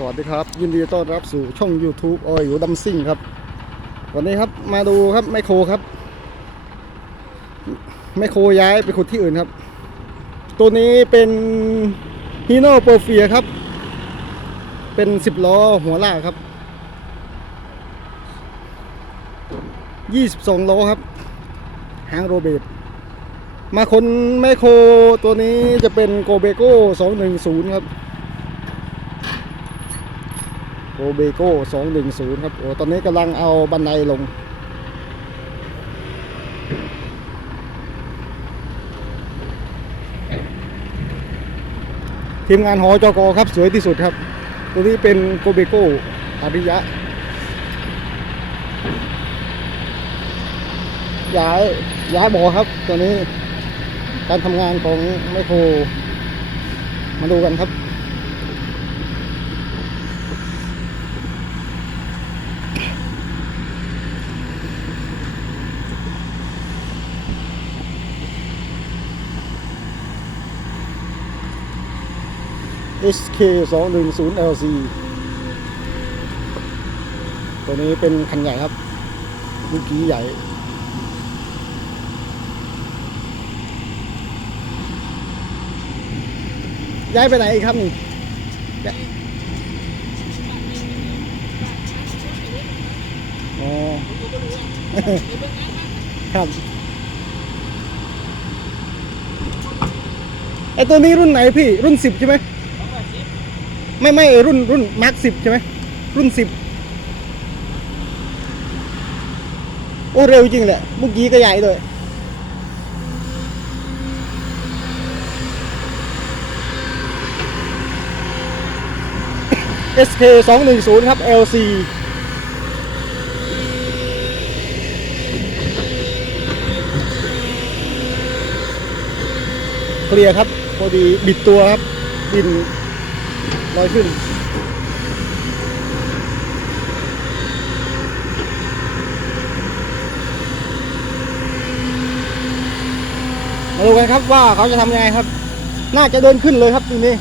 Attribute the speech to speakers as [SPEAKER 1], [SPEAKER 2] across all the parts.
[SPEAKER 1] สวัสดีครับ ยินดีต้อนรับสู่ช่อง YouTube ออยอยู่ดัมซิ่งครับ วันนี้ครับมาดูครับไมโครครับไมโครย้ายไปขุดที่อื่นครับ ตัวนี้เป็นฮีโน่โปรเฟียครับ เป็น10ล้อหัวลากครับ22ล้อครับหางโรเบตมาคนไมโครตัวนี้จะเป็นโกเบโก้210ครับ โอเบโก้210ครับโอ้ตอนนี้กำลังเอาบันไดลง ทีมงานหอจกครับ สวยที่สุดครับ ตัวนี้เป็นโกเบโก้อาริยะ ย้ายย้ายบ่อครับ ตัวนี้การทำงานของไมโคร มาดูกันครับ SK 210 LC ตัวนี้เป็นคันใหญ่ครับลูกกี้ใหญ่ ย้ายไปไหนอีกครับนี่อ๋อครับไอตัวนี้รุ่นไหนพี่ รุ่นสิบใช่ไหม ไม่ไม่รุ่นรุ่นมาร์คสิบใช่ไหมรุ่นสิบโอ้เร็วจริงแหละเมื่อกี้ก็ใหญ่ด้วย SK 210ครับ LC เคลียร์ครับพอดีบิดตัวครับบิน ลอยขึ้นมาดูกันครับว่าเขาจะทำยังไงครับ น่าจะเดินขึ้นเลยครับทีนี้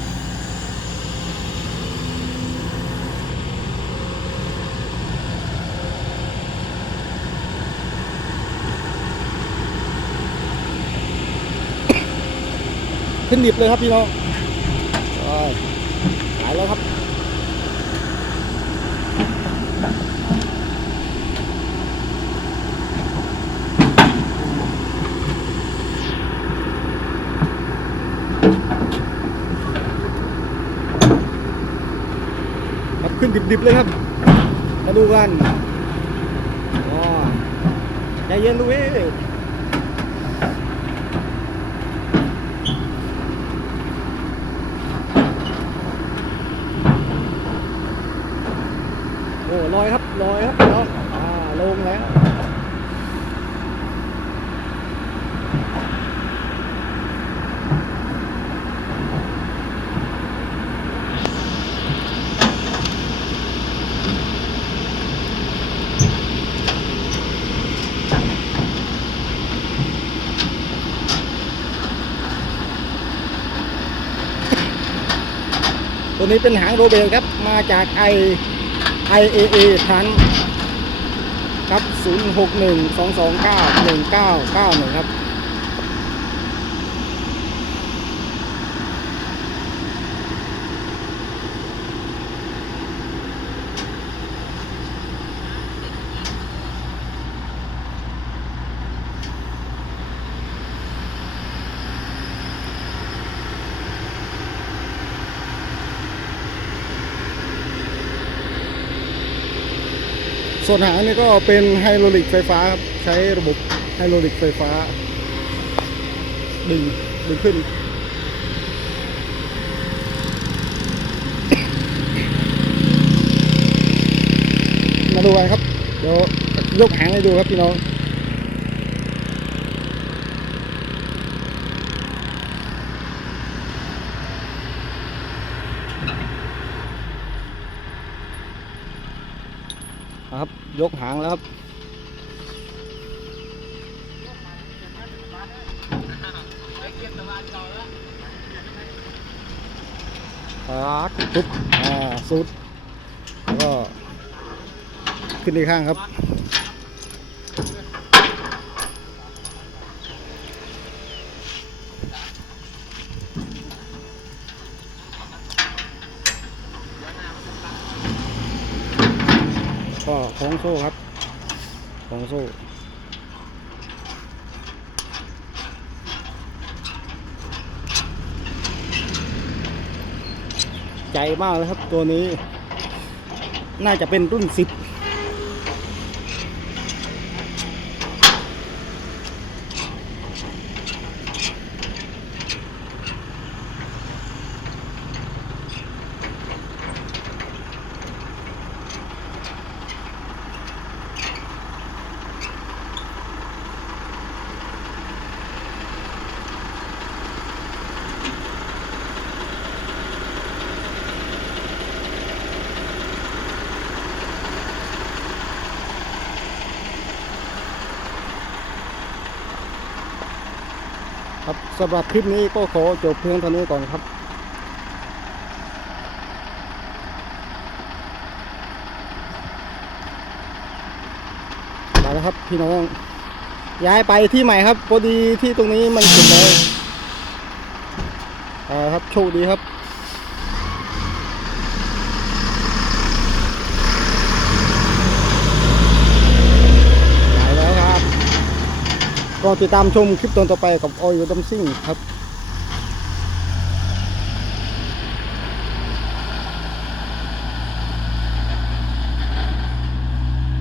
[SPEAKER 1] ขึ้นดิบเลยครับพี่น้องไปหายแล้วครับ ครับ ขึ้นดิบๆเลยครับมาดูกันอ๋อใจเย็นดูเว้ยโอ้ลอยครับลอยครับลอยอ่าลงแล้ว ตัวนี้เป็นหางโรเบลครับ มาจากไอไอเอเอทันครับ 061 229 1991 ครับ ส่วนหางนี่ก็เป็นไฮโดรลิกไฟฟ้าครับ ใช้ระบบไฮโดรลิกไฟฟ้า ดึง ดึงขึ้น มาดูกันครับ เดี๋ยวยกหางให้ดูครับพี่น้อง ยกหางแล้วครับปาร์ทุบอ่าสุด ก็ขึ้นในกข้างครับ ของโซ่ครับ ของโซ่ใจมากเลยครับตัวนี้ น่าจะเป็นรุ่นสิบ สำหรับคลิปนี้ก็ขอจบเพียงเท่านี้ก่อนครับไปแล้วครับพี่น้อง ย้ายไปที่ใหม่ครับพอดีที่ตรงนี้มันสุดแล้วอ่าครับโชคดีครับ ก็ติดตามชมคลิปตอนต่อไปกับออยดัมซิ่งครับ